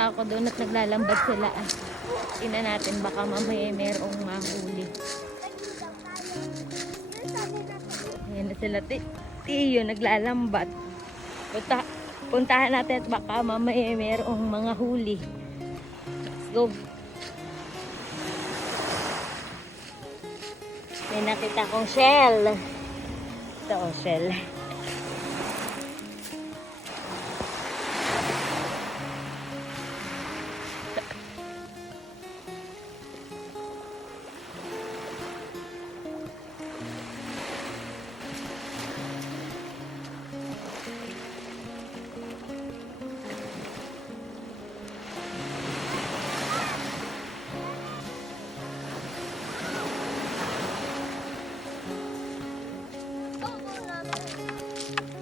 pupunta ako doon at naglalambad sila. Tingnan natin, baka mamaya merong mahuli. Ayan na sila. Tiyo, naglalambat. Puntahan natin at baka mamaya merong mga huli. Let's go. May nakita kong shell. Ito, shell.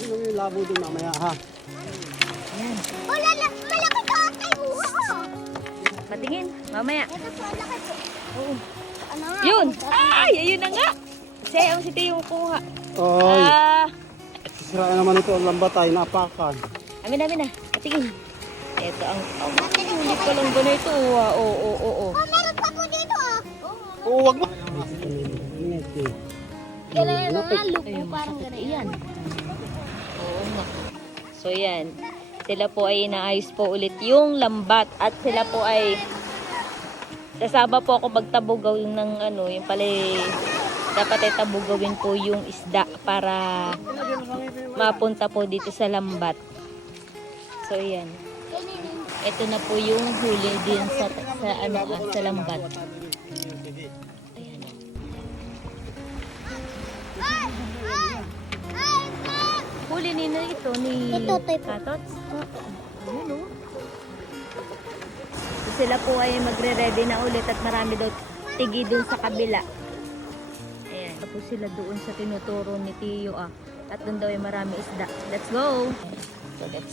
Yung labo din mamaya ha. Ayan. Oh, malaki to. Ay, buha ko. Patingin, mamaya. Ito po, laki to. Oo. Ano nga? Yun! Ay! Ayun na nga! Siya yung si Tiyo yung kuha. Oy, Ah! sisirain naman ito ang lambat tayo napakan. Amin na. Patingin. Ito ang... Oh, hindi ko lang ganito. Oo. Oh, meron pa po dito ah. Oo, wag mo. Kailangan na nga, lupo Ayun, parang masakit ganyan. iyan. Oo nga. So yan. Sila po ay inaayos po ulit yung lambat. At sila po ay... Sasama po ako magtabugaw yung ng ano, yung pala dapat ay tabugawin po yung isda para mapunta po dito sa lambat. So yan. Ito na po yung huli din sa sa lambat. Ayan. Huli ni na ito ni Ito, type. Katots. Ayun o. So, sila po ay magre-ready na ulit at marami daw tigi dun sa kabila. Ayan. Tapos sila doon sa tinuturo ni Tiyo At doon daw ay marami isda. Let's go! So let's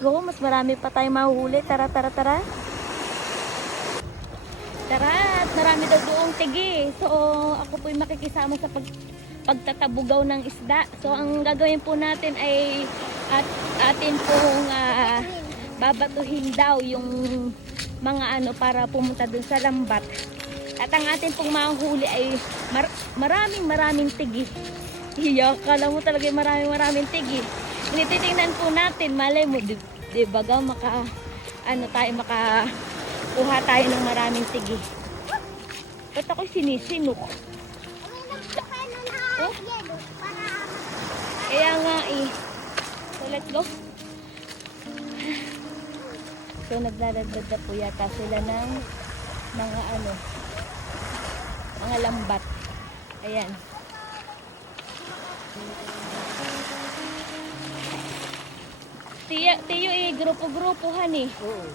go! Mas marami pa tayong mahuhuli. Tara! Tara! At marami daw doong tigi. So ako po ay makikisama sa pagtatabugaw ng isda. So ang gagawin po natin ay atin pong babatuhin daw yung mga ano para pumunta dun sa lambat. At ang atin pong mahuli ay maraming tigi. Kala mo talaga maraming tigi. Tinitingnan po natin, malay mo, di baga makakuha tayo ng maraming tigi. Ba't ako'y sinisinok? Oh? Kaya nga eh. So let's go. So naglalagdad na po yata sila ng mga lambat. Ayan. Tiyo eh, grupo-grupohan eh. Oo.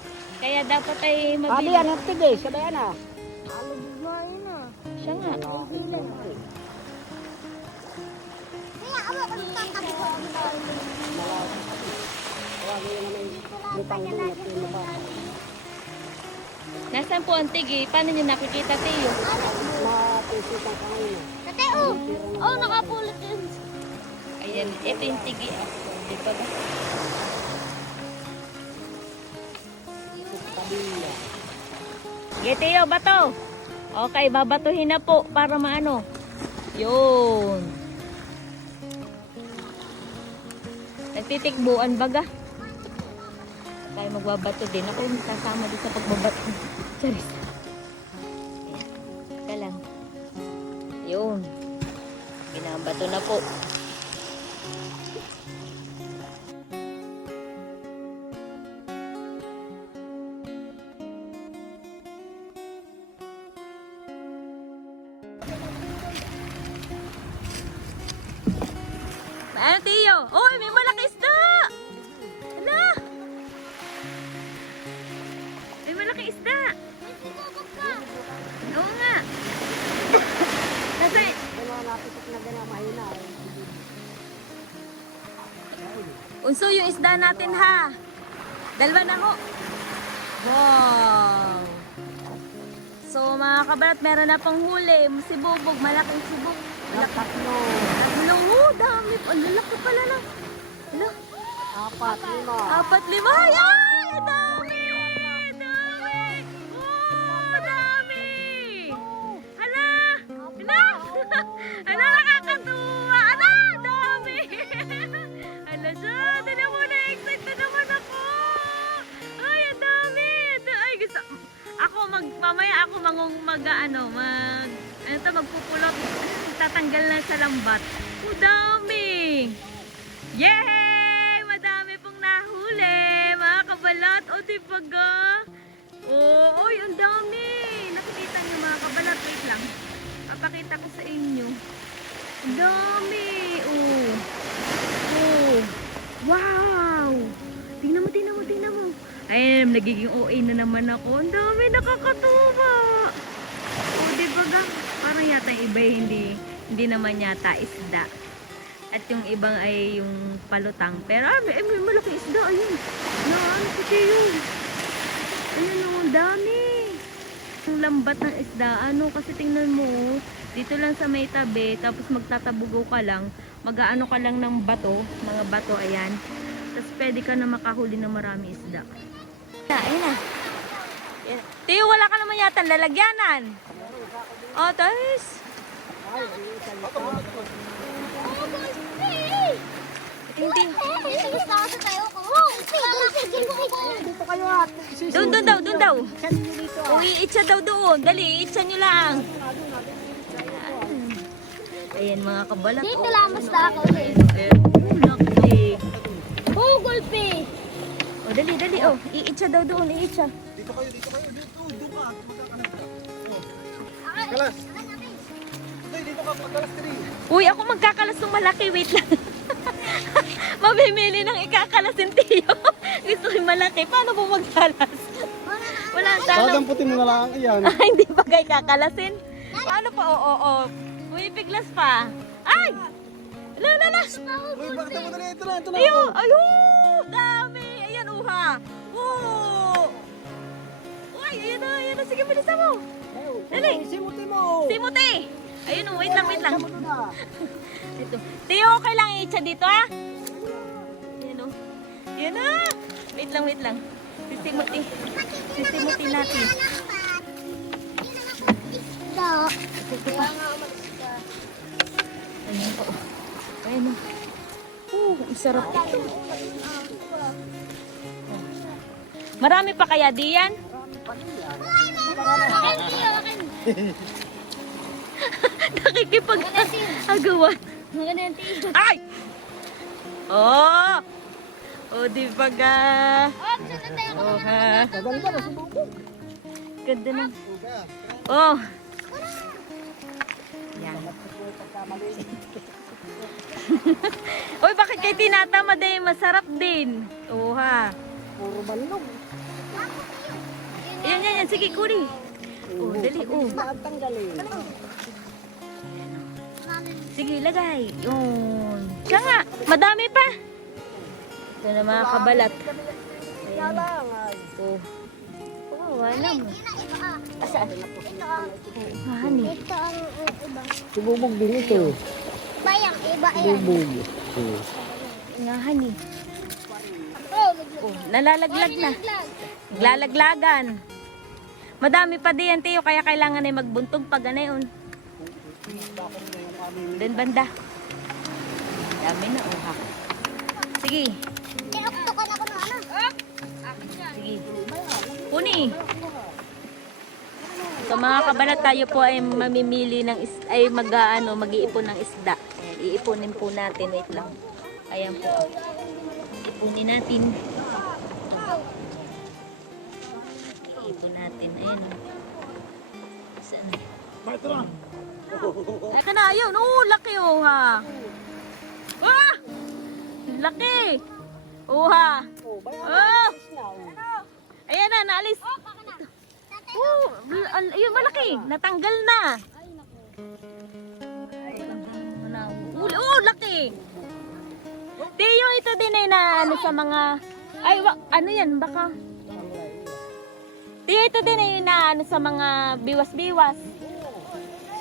Kaya dapat ay Abi mabili. yan ang tigay, sabayan na. Siya nga. Kaya ako magtatabi ko ang Nasaan po ang tigi? Paano niyo nakikita, Tiyo? Mapisitan ka ngayon. Tate, oh! Oh, nakapulot yun. Ayan, ito yung tigi. Di ba ba? Sige, Tiyo, bato. Okay, babatuhin na po para maano. Yun. Nagtitikbuan baga. Tayo magbabato din. Ako yung kasama din sa pagbabato. Charis. Teka lang. Yun. Binabato na po. Ano, Tiyo? Uy, may malaki isda! Hala! May malaki isda! Oo nga! Kasi, unso yung isda natin ha? Dalawa na ho. Wow! So mga kabarat, meron na pang huli. Sibubog, malaking sibog. Tatlo. Tatlo, dami. Ang lalaki pala na. Hala, 4, 5. 4, 5. Ay, dami! mong magpupulot, tatanggal na sa lambat. Oh, dami! Yay! Madami pong nahuli, mga kabalat. O, diba ga? Oh, oy, ang dami! Nakikita niyo mga kabalat, wait lang. Papakita ko sa inyo. Ang dami! Oh. Oh. Wow! Tingnan mo. Ay, nagiging OA na naman ako. Ang dami, nakakatuwa. O, diba ga? Parang yata yung iba hindi naman yata isda. At yung ibang ay yung palutang. Pero, may malaki isda. Ayun. Ano, kasi yun. Ayun, ang dami. Ang lambat ng isda. Kasi tingnan mo, dito lang sa may tabi, tapos magtatabugaw ka lang, mag-aano ka lang ng bato, mga bato, ayan. Tapos pwede ka na makahuli ng marami isda. Ayun na. Tiyo, wala ka naman yata lalagyanan. O, tapos. Hindi. Doon daw. Iitsa daw doon. Dali, iitsa nyo lang. Ayan mga kabalat. Dito lang mas ako. Laki. Google Pay. O, dali. O, iitsa daw doon. Iitsa. Dito kayo. Dito ka. Kalas. Dito ka. Magkalas ka rin. Uy, ako magkakalas ng malaki. Wait lang. Mamimili ng ikakalasin, Tiyo. Gusto ko yung malaki. Paano po magkalas? Wala ang talo. Dadamputin mo na lang iyan. Hindi ba kayo kakalasin? Paano pa? Oo. Pumipiglas pa. Ay! Lala! Uy, bakit mo dali? Ito na. Ayun! Dami! Ayan, uha! Oo! Uy, ayan na. Sige, bilisan mo. Dali! Simuti mo. Timothy! Ayun, wait lang. Simuti na. Ito. Tiyo, okay lang i-itcha dito, ha? Ayan, o. Ayan na! Wait lang. Si Timothy natin. Ito pa. Ayan po. Ayan o. Ang sarap ito. Marami pa kaya diyan? Nakikipag-agawan. Ay! Oh, di ba ga? Oh, ha? Gaganda na si Bubo. Ganda na. Oh. Yan. Uy, bakit kayo tinatamad eh? Masarap din. Oh, ha? Puro balnog. Yan. Sige, kuri. Oh, dali. Oh. Tanggalin. Sige, lagay. Yun. Siya nga. Madami pa. Ito na mga kabalat. Ayan. Oh. Oh, wala mo. Asaan? Oh, honey. Ito ang iba. Si Bubog din ito. Bayang iba yan. Bubog. Nga, honey. Oh, Oh, nalalaglag na. Naglalaglagan. Madami pa diyan, Tiyo, kaya kailangan ay magbuntog pag ganayon. Doon banda. Dami na, ha. Sige. tinuktukan ako ng ano. Sige. Puni. So mga kabalat, tayo po ay mamimili ng mag-iipon ng isda. Ayan, iipunin po natin. Wait lang. Ayan po. Ipunin natin. Iipon natin. Ayan. Saan? Eka na, ayun. Oh, laki oh ha. Ah! Laki. Oh ha. Oh! Ayan na, naalis. Oh, ayun, malaki. Natanggal na. Oh, laki. Tiyo, ito din ay na ano sa mga... Ay, ano yan, baka... Tiyo, ito din ay na ano sa mga biwas-biwas.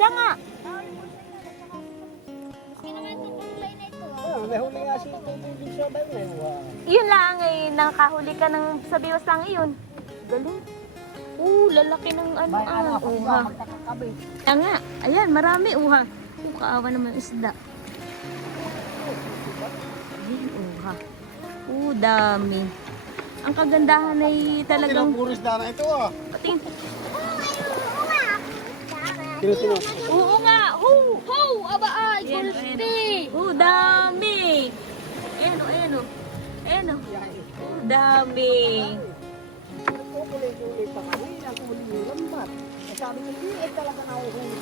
Siya nga. May huli nga si Tubig sa bayo na yun. Yun lang ay nakahuli ka ng sa biwas lang iyon. Galing. Lalaki ng ano ang uha. Kaya nga, ayan, marami uha. Kaawa naman isda. Ayan, uha. Dami. Ang kagandahan ay talagang Ilang puris na ito ah. pating. Tinutino. Oo nga. Ho! Ho! Aba ay! Gulpi! Oh, dami! Ayan o, ayan o. Ayan o. Oh, dami. Kukulit-kulit pa kami. Ang kulit yung lambat. Sabi ko, hindi talaga nahuhuli.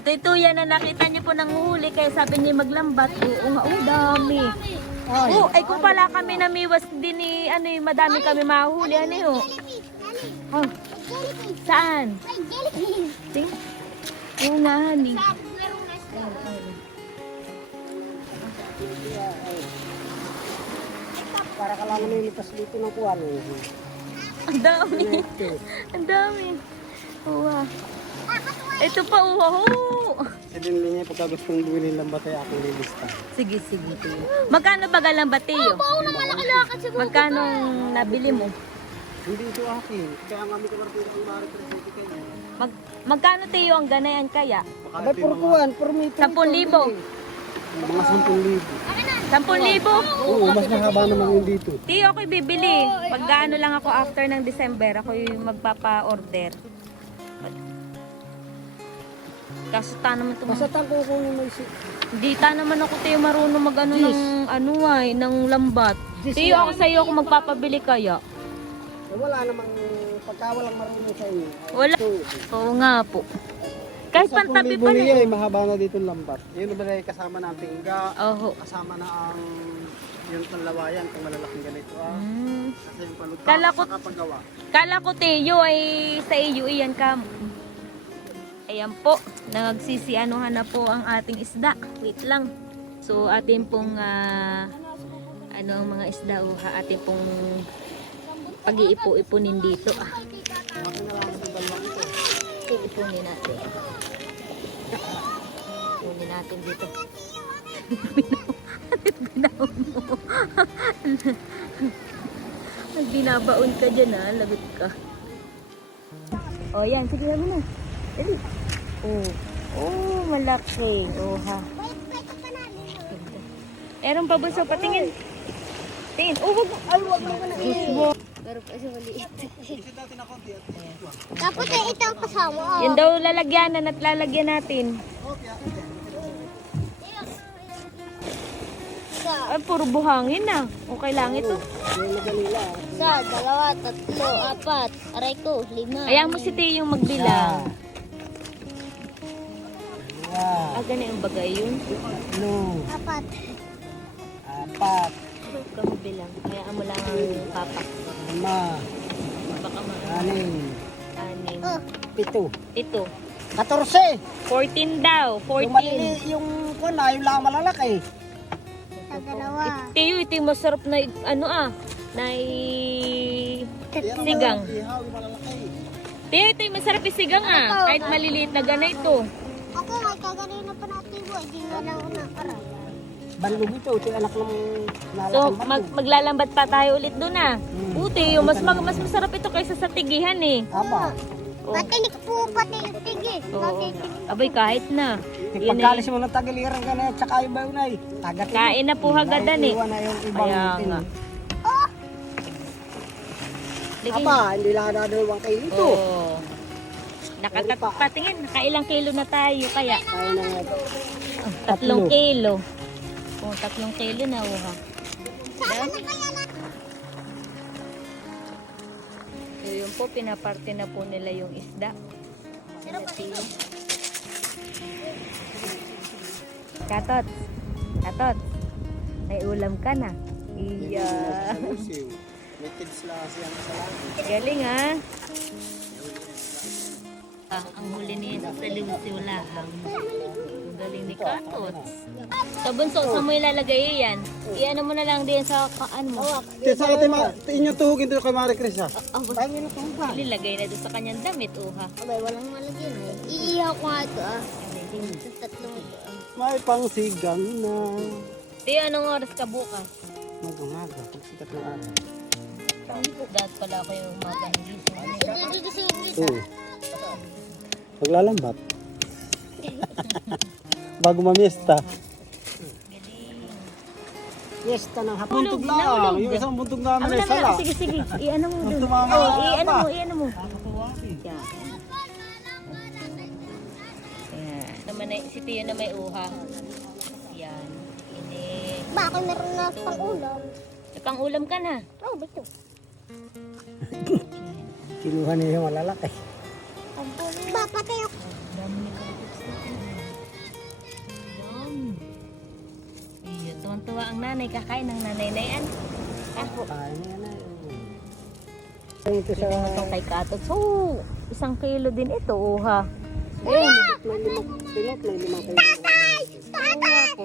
Ito yan na nakita niyo po ng huli kaya sabi niya maglambat. Oo nga, oh, dami. Ay, Oh, ay kung pala kami namiwas din ni ano yung madami kami mahuli. Ano yun? Jellyfish. Oh, Jellyfish. saan? Ay, jellyfish. Ting? Oo nga, honey. Sa merong nesta. para ka lang namimitas dito ng kuwan. Ang dami. Ang dami. Uwa. Ito pa, uwa. Oh. Sabihin niya, pagka gustong buwin ng lambat ay ako lilista. Sige, sige. Tiyo. Magkano ba galambat, Tiyo? Oo, na malaki-laki siguro. Magkano nabili mo? Hindi ito akin. Kaya nga may kamarapin ang mari presente kayo. Magkano, Tiyo, ang ganayan kaya? Abay, puro kuwan, puro metro. 10,000. Mga 10,000. 10,000? Oo, mas mahaba naman yung dito. Tiyo, ako'y bibili. Paggaano lang ako after ng December, ako'y magpapa-order. Kaso ta naman ito. Basta tangko ko yung may Hindi ta naman ako, Tiyo, marunong mag-ano ng, ano ay, ng lambat. Tiyo, ako sa'yo ako magpapabili kaya. Eh, wala namang pagka walang marunong sa inyo. Wala. Oo nga po. Kahit pantabi pa niya, na. mahaba na dito ang lambat. Yun naman ay kasama na ang tingga, Oo. kasama na ang yung panlawayan, kung malalaking ganito. Kasi yung palutang Kala ko- sa kapagawa. Kala ko, Tiyo, ay sa iyo iyan ka. Ayan po, nagsisianuhan na po ang ating isda. Wait lang. So, atin pong, ano ang mga isda, atin pong pag-iipo-ipunin dito. Bakit na lang sa dalawang ito? Ipunin natin. Ipunin natin dito. Binaon mo. Binabaon ka dyan, ha? Lagot ka. O, yan. Sige, mo na. Dali. Oh, malaki. Oh, ha. Meron pa bunso, patingin. Tingin. Oh, wag mo. Ay, wag mo na. Pero pa siya maliit. Tapos eh, ito ang kasama. Oh. Yun daw lalagyanan at lalagyan natin. Isa, Ay, puro buhangin na. Okay lang ito. isa, dalawa, tatlo, apat, aray ko, 5. Ayaw mo si Tio yung magbilang. Wow. Ganun yung bagay yun. No. Apat. Apat. Huwag ka magbilang. Hayaan mo lang ang papa. 5. Baka Anim. anim. Oh, 7. Ito. 14. 14 daw. Yung 14. malili, yung kuwan na, yung lang malalaki. sa dalawa. Tio, ito yung masarap na ano na sigang. Ihaw, yung malalaki. Tio, ito yung masarap isigang kahit maliliit na gana ito. Ako nga, kagaling na pa natin ko. Hindi nga lang ako nakarap. Bandog ito, ito yung anak ng So, lalaking maglalambat pa tayo ulit doon Buti, mas masarap ito kaysa sa tigihan eh. Aba. Oh. Patinik po, patinik tigil. Oo. Abay, kahit na. Yan Pagkalis mo ng tagiliran ka na, tsaka yung bayo na eh. Agat Kain na po hagadan eh. Iwan na yung ibang Kaya tin. nga. Oh, Lagay- Aba, hindi lang nadalawang kayo ito. Oo. Patingin, nakailang kilo na tayo kaya? Kaya na nga. 3 kilo. Oh, 3 kilo na ha. saan na kaya na? So yun po, pinaparte na po nila yung isda. Katot, Katot, may ulam ka na. Iya. May kids lang siyang kasalanan. Galing ang huli niya sa Lucy Ulahang. Ang galing ni Katot. Sa bunso, saan mo ilalagay yan? Iyan mo na lang din sa kaan mo. Sa atin, inyong tuhugin doon kay Marie Chris ha. Pangin na kong ba? Ililagay na doon sa kanyang damit, ha. Abay, walang malagyan eh. Iihaw ko nga ito Sa tatlong ito May pangsigang na. Tiyo, anong oras ka bukas? Mag-umaga, pagsikat ng araw. Dahil pala ako yung umaga hindi. Gigisingin kita. Oo. Paglalambat. Bago mamiesta. Fiesta ng hapon. Hulog, Buntog lang. nahulog. Yung isang buntog namin Ano ay na sala. sige. Iano mo doon. Tumama Oh, ka iano pa. mo. Yan. nanay, si Tiyo na may uha. Yan. Ini. Bakit meron na pang ulam? Pang ulam ka na. Oh, bito. Kinuha niya yung malalaki. Papatay ako. Dami ni Cartex dito. Dami. Iyo, tuwang-tuwa ang nanay. Kakain ng nanay na yan. Ako. Kain niya na yun. Ito sa... Pwede mo itong kay Katot. So, 1 kilo din ito, uha. May 5 kilo. Tatay! Oo nga po.